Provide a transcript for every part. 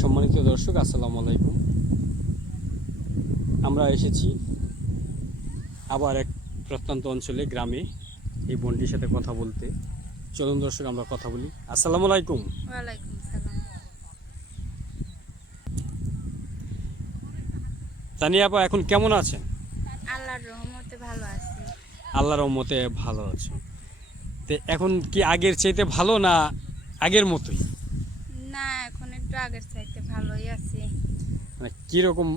সম্মানিত দর্শক, আসসালামু আলাইকুম। আমরা এসেছি আবার এক প্রত্যন্ত অঞ্চলে, গ্রামে, এই বোনটির সাথে কথা বলতে। চলুন দর্শক, আমরা কথা বলি। আসসালামু আলাইকুম। ওয়ালাইকুম তানিয়া আপা এখন কেমন আছেন আল্লাহর রহমতে ভালো আছি। আল্লাহর মতে ভালো আছে। তো এখন কি আগের চাইতে ভালো না আগের মতোই? না এখন একটু আগের চাইতে ভালোই আছি। মানে কীরকম?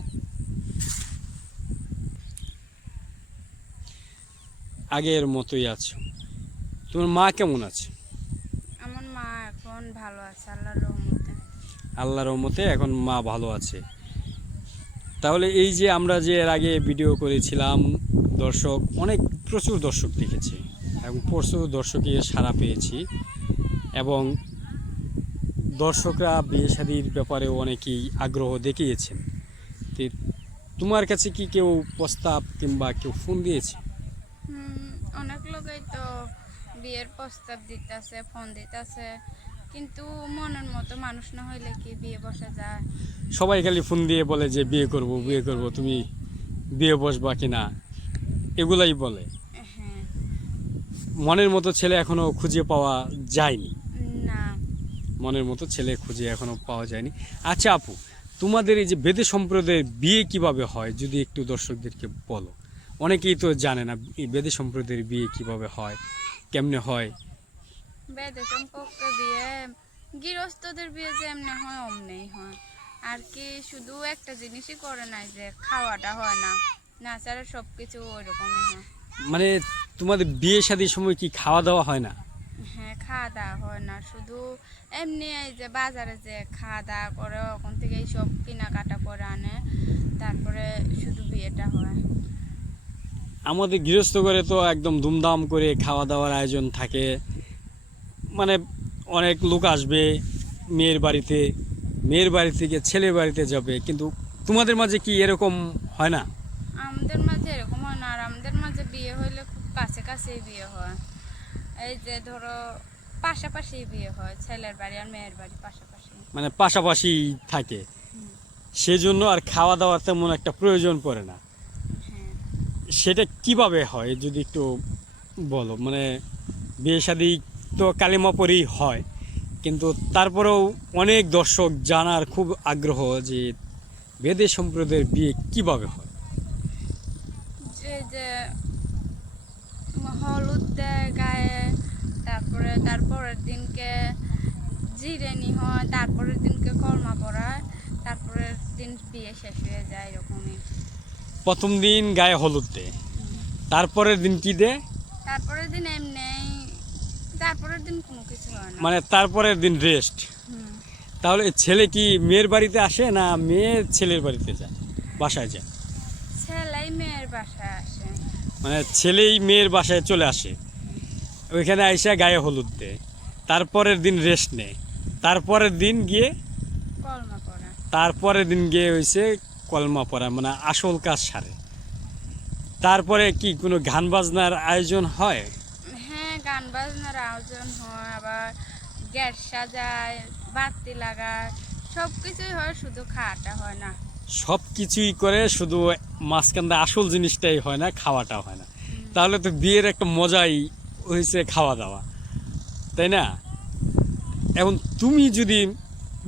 আগের মতোই আছো। তোমার মা কেমন আছে? আমার মা এখন ভালো আছে আল্লাহর রহমতে। আল্লাহর রহমতে এখন মা ভালো আছে। তাহলে এই যে আমরা যে এর আগে ভিডিও করেছিলাম, দর্শক, অনেক প্রচুর দর্শক দেখেছি এবং প্রচুর দর্শকের সাড়া পেয়েছি এবং দর্শকরা বিয়ে শাদির ব্যাপারে অনেকেই আগ্রহ দেখিয়েছেন। তোমার কাছে কি কেউ প্রস্তাব কিংবা কেউ ফোন দিয়েছে? অনেক লোকই তো বিয়ের প্রস্তাব দিতেছে ফোন দিতেছে। কিন্তু মনের মতো মানুষ না হইলে কি বিয়ে বসা যায়? সবাই খালি ফোন দিয়ে বলে যে বিয়ে করব বিয়ে করব তুমি বিয়ে বসবা কিনা এগুলাই বলে। হ্যাঁ। মনের মতো ছেলে এখনও খুঁজে পাওয়া যায়নি। না। মনের মতো ছেলে খুঁজে এখনও পাওয়া যায়নি। আচ্ছা আপু তোমাদের এই যে বেদে সম্প্রদায়ের বিয়ে কীভাবে হয় যদি একটু দর্শকদেরকে বলো? অনেকেই তো জানে না এই বেদে সম্প্রদায়ের বিয়ে কীভাবে হয় কেমনে হয়? বেদে সম্পর্কে বিয়ে গৃহস্থদের বিয়ে যেমনি হয় অমনেই হয়। আর কি শুধু একটা জিনিসই করে নাই যে খাওয়াটা হয় না। না ছাড়া সব কিছু ওই রকমই হয়। মানে তোমাদের বিয়ে শাদির সময় কি খাওয়া দাওয়া হয় না? হ্যাঁ খাওয়া দাওয়া হয় না। শুধু এমনি এই যে বাজারে যে খাওয়া দাওয়া করে ওখান থেকে সব কেনাকাটা করে আনে। তারপরে শুধু বিয়েটা হয়। আমাদের গৃহস্থ করে তো একদম ধুমধাম করে খাওয়া দাওয়ার আয়োজন থাকে। মানে অনেক লোক আসবে মেয়ের বাড়িতে মেয়ের বাড়ি থেকে ছেলে বাড়িতে যাবে কিন্তু তোমাদের মাঝে কি এরকম হয় না? আমাদের মাঝে এরকম হয় না আর আমাদের মাঝে বিয়ে হইলে খুব কাছে কাছেই বিয়ে হয়। এই যে ধরো পাশাপাশি বিয়ে হয় ছেলের বাড়ি আর মেয়ের বাড়ি পাশাপাশি। মানে পাশাপাশি থাকে। সেজন্য আর খাওয়া দাওয়ার তেমন একটা প্রয়োজন পড়ে না। হ্যাঁ। সেটা কীভাবে হয় যদি একটু বলো? মানে বিয়ে শাদি তো কালিমা পরেই হয়। কিন্তু তারপরেও অনেক দর্শক জানার খুব আগ্রহ যে বেদে সম্প্রদায়ের বিয়ে কীভাবে হয়। যে যে হলুদ দেয় গায়ে তারপরে তারপরের দিনকে জিরেনি হয় তারপরের দিনকে কর্মা পড়ায় তারপরের দিন বিয়ে শেষ হয়ে যায় এরকমই। প্রথম দিন গায়ে হলুদ দেয় তারপরের দিন কি দেয়? তারপরের দিন এমনি তারপরের দিন কোনো কিছু হয় না। মানে তারপরের দিন রেস্ট তাহলে ছেলে কি মেয়ের বাড়িতে আসে না মেয়ে ছেলের বাড়িতে যায় বাসায় যায়? ছেলেই মেয়ের বাসায় আসে। মানে ছেলেই মেয়ের বাসায় চলে আসে। ওইখানে আইসা গায়ে হলুদ দেয় তারপরের দিন রেস্ট নেয়। তারপরের দিন গিয়ে তারপরের দিন গিয়ে হয়েছে কলমা পড়া মানে আসল কাজ সারে। তারপরে কি কোনো গান বাজনার আয়োজন হ্যাঁ? গান বাজনার আয়োজন হয় আবার গ্যাস সাজায় বাতি লাগায় সব কিছুই হয় শুধু খাওয়াটা হয় না। সব কিছুই করে শুধু মাঝখানটা আসল জিনিসটাই হয় না খাওয়াটা হয় না। তাহলে তো বিয়ের একটা মজাই হয়েছে খাওয়া দাওয়া তাই না? এখন তুমি যদি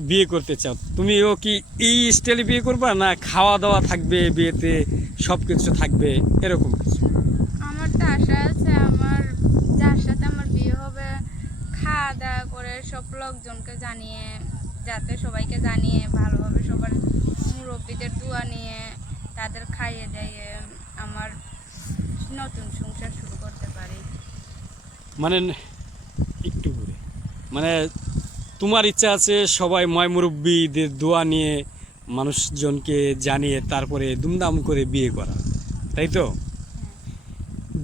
বিয়ে করতে চাও তুমিও কি এই স্টাইলে বিয়ে করবা না খাওয়া দাওয়া থাকবে বিয়েতে সব কিছু থাকবে এরকম কিছু? আমার তো আশা আছে আমার যার সাথে আমার বিয়ে হবে খাওয়া দাওয়া করে সব লোকজনকে জানিয়ে যাতে সবাইকে জানিয়ে ভালোভাবে সবার মুরব্বীদের দোয়া নিয়ে তাদের খাইয়ে দিয়ে আমার নতুন সংসার শুরু করতে পারি। মানে একটু করে মানে তোমার ইচ্ছা আছে সবাই ময় মুরব্বীদের দোয়া নিয়ে মানুষজনকে জানিয়ে তারপরে দুমদাম করে বিয়ে করা তাই তো?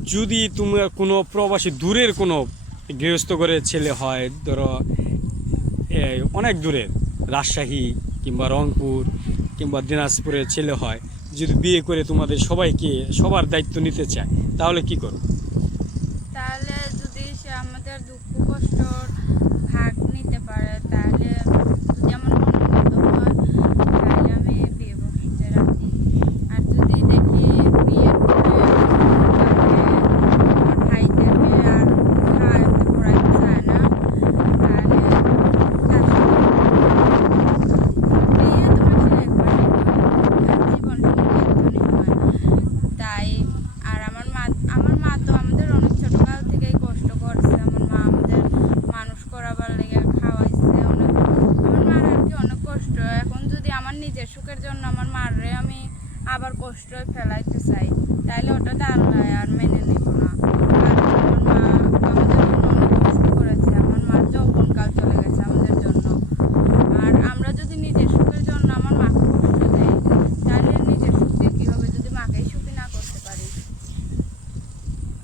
যদি তোমার কোনো প্রবাসী দূরের কোনো গৃহস্থ করে ছেলে হয়, ধরো অনেক দূরের রাজশাহী কিংবা রংপুর কিংবা দিনাজপুরের ছেলে হয়। যদি বিয়ে করে তোমাদের সবাইকে সবার দায়িত্ব নিতে চায়, তাহলে কি করো? তাহলে যদি সে আমাদের দুঃখ কষ্ট ভাগ নিতে পারে, তাহলে হয় তাহলে আমি বিয়ে বসতে রাজি আর যদি দেখি বিয়ের পরে তাকে আমার ভাইদেরকে আর খাওয়াতে পড়াইতে চায় না তাহলে তার সাথে বিয়ে তো মানুষের একবারই হয় জীবন সঙ্গী একজনই হয় তাই আর আমার মা আমার মা তো আমাদের অনেক ছোটকাল থেকেই কষ্ট করছে আমার মা আমাদের মানুষ করাবার লেগে খাওয়াইছে অনেক আমার মার আর কি অনেক কষ্ট এখন যদি আমার নিজের সুখের জন্য আমার মারে আমি আবার কষ্ট ফেলাইতে চাই তাহলে ওটা তো আল্লাহ আর মেনে নেব না। আর আমার মা আমাদের জন্য অনেক কষ্ট করেছে আমার মার যৌবনকাল চলে গেছে আমাদের জন্য। আর আমরা যদি নিজের সুখের জন্য আমার মাকে কষ্ট দেই তাহলে নিজের সুখ দিয়ে কী হবে যদি মাকেই সুখী না করতে পারি?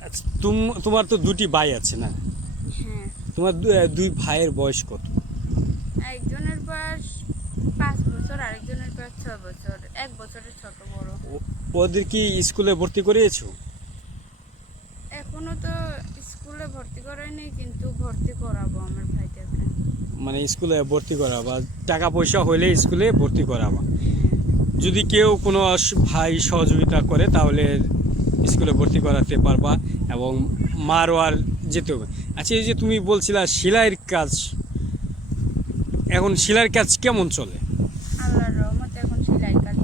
আচ্ছা, তুম- তোমার তো দুটি ভাই আছে না? হ্যাঁ। তোমার দুই ভাইয়ের বয়স কত? ওদের কি স্কুলে ভর্তি করিয়েছো? এখনও তো স্কুলে ভর্তি করাইনি কিন্তু ভর্তি করাবো আমার ভাইদেরকে মানে স্কুলে ভর্তি করাবা টাকা পয়সা হইলে স্কুলে ভর্তি করাবা। যদি কেউ কোনো ভাই সহযোগিতা করে তাহলে স্কুলে ভর্তি করাতে পারবা এবং মারও আর যেতে হবে। আচ্ছা এই যে তুমি বলছিলা সেলাইয়ের কাজ এখন সেলাইয়ের কাজ কেমন চলে আল্লাহর রহমতে এখন সেলাই কাজ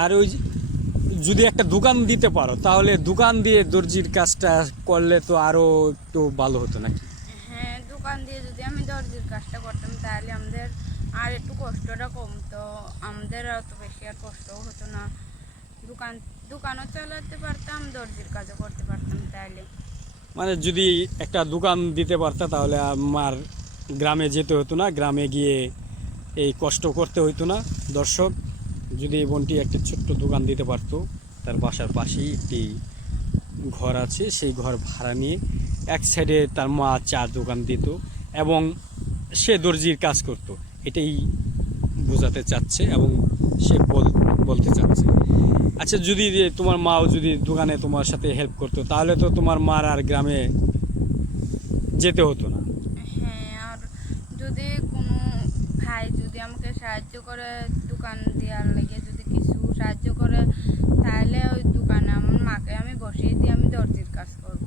আর ওই যদি একটা দোকান দিতে পারো তাহলে দোকান দিয়ে দর্জির কাজটা করলে তো আরও একটু ভালো হতো নাকি? হ্যাঁ দোকান দিয়ে যদি আমি দর্জির কাজটা করতাম তাহলে আমাদের আর একটু কষ্টটা কমতো। আমাদের অত বেশি আর কষ্টও হতো না। দোকান দোকানও চালাতে পারতাম দর্জির কাজও করতে পারতাম তাহলে। মানে যদি একটা দোকান দিতে পারতা তাহলে আমার গ্রামে যেতে হতো না গ্রামে গিয়ে এই কষ্ট করতে হতো না দর্শক। যদি এই বোনটি একটি ছোট্ট দোকান দিতে পারতো, তার বাসার পাশেই একটি ঘর আছে, সেই ঘর ভাড়া নিয়ে এক সাইডে তার মা চার দোকান দিত এবং সে দর্জির কাজ করত। এটাই বোঝাতে চাচ্ছে এবং সে বল, বলতে চাচ্ছে। আচ্ছা যদি তোমার মাও যদি দোকানে তোমার সাথে হেল্প করতো, তাহলে তো তোমার মার আর গ্রামে যেতে হতো না। হ্যাঁ আর যদি কোনো ভাই যদি আমাকে সাহায্য করে দোকান দেওয়ার লেগে যদি কিছু সাহায্য করে তাহলে ওই দোকানে আমার মাকে আমি বসিয়ে দিয়ে আমি দর্জির কাজ করব।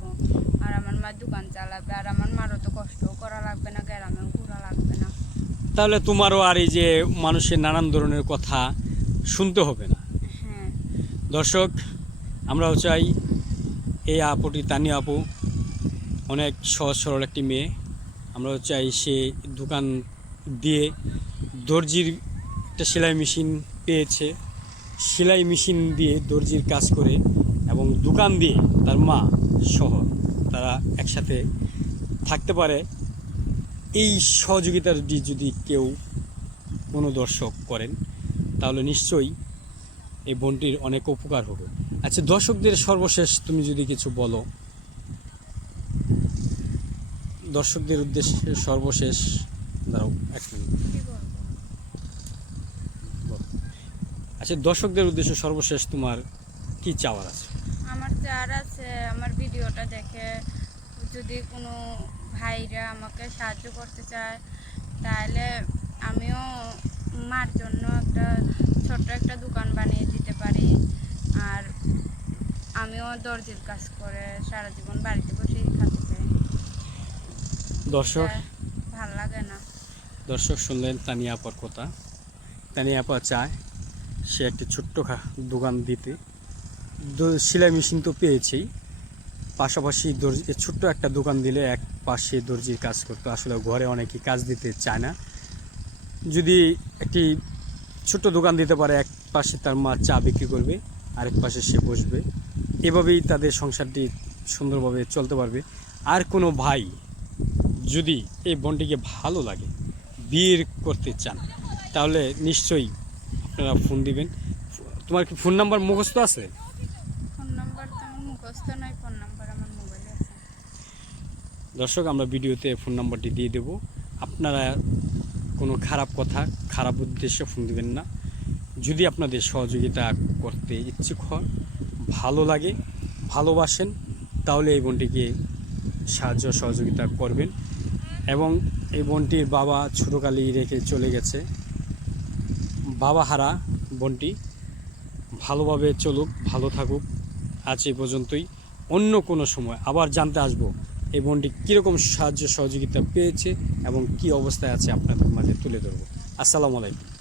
আর আমার মা দোকান চালাবে আর আমার মারও তো কষ্টও করা লাগবে না গ্রামেও ঘোরা লাগবে না। তাহলে তোমারও আর এই যে মানুষের নানান ধরনের কথা শুনতে হবে না? হ্যাঁ। দর্শক আমরাও চাই এই আপুটি তানি আপু অনেক সহজ সরল একটি মেয়ে। আমরাও চাই সে দোকান দিয়ে দর্জির একটা সেলাই মেশিন পেয়েছে। সেলাই মেশিন দিয়ে দর্জির কাজ করে এবং দোকান দিয়ে তার মা সহ তারা একসাথে থাকতে পারে। এই সহযোগিতাটি যদি কেউ কোনো দর্শক করেন, তাহলে নিশ্চয়ই এই বোনটির অনেক উপকার হবে। আচ্ছা দর্শকদের সর্বশেষ তুমি যদি কিছু বলো। দর্শকদের উদ্দেশ্যে সর্বশেষ দাঁড়াও, এক মিনিট কি বলব বলো। আচ্ছা দর্শকদের উদ্দেশ্যে সর্বশেষ তোমার কি চাওয়ার আছে? আমার চার আছে আমার ভিডিওটা দেখে যদি কোনো ভাইরা আমাকে সাহায্য করতে চায় তাহলে আমিও মার জন্য একটা ছোট্ট একটা দোকান বানিয়ে দিতে পারি। আর আমিও দর্জির কাজ করে সারা জীবন বাড়িতে বসেই খাতে চাই। দর্শক ভালো লাগে না। দর্শক শুনলেন তানিয়া আপার কথা। তানিয়া আপা চায় সে একটি ছোট্ট দোকান দিতে। সেলাই মেশিন তো পেয়েছেই। পাশাপাশি দর্জি ছোট্ট একটা দোকান দিলে এক পাশে দর্জির কাজ করতো। আসলে ঘরে অনেকেই কাজ দিতে চায় না। যদি একটি ছোট্ট দোকান দিতে পারে, এক পাশে তার মা চা বিক্রি করবে, আরেক পাশে সে বসবে। এভাবেই তাদের সংসারটি সুন্দরভাবে চলতে পারবে। আর কোনো ভাই যদি এই বোনটিকে ভালো লাগে বিয়ের করতে চান, তাহলে নিশ্চয়ই আপনারা ফোন দিবেন। তোমার কি ফোন নাম্বার মুখস্থ আছে? দর্শক আমরা ভিডিওতে ফোন নাম্বারটি দিয়ে দেব। আপনারা কোনো খারাপ কথা খারাপ উদ্দেশ্যে ফোন দিবেন না। যদি আপনাদের সহযোগিতা করতে ইচ্ছুক হন ভালো লাগে ভালোবাসেন তাহলে এই বোনটিকে সাহায্য সহযোগিতা করবেন। এবং এই বোনটির বাবা ছোটোকালেই রেখে চলে গেছে। বাবা হারা বোনটি ভালোভাবে চলুক, ভালো থাকুক। আজ এই পর্যন্তই। অন্য কোনো সময় আবার জানতে আসব এই বনটি কীরকম সাহায্য সহযোগিতা পেয়েছে এবং কি অবস্থায় আছে আপনাদের মাঝে তুলে ধরবো। আসসালামু আলাইকুম।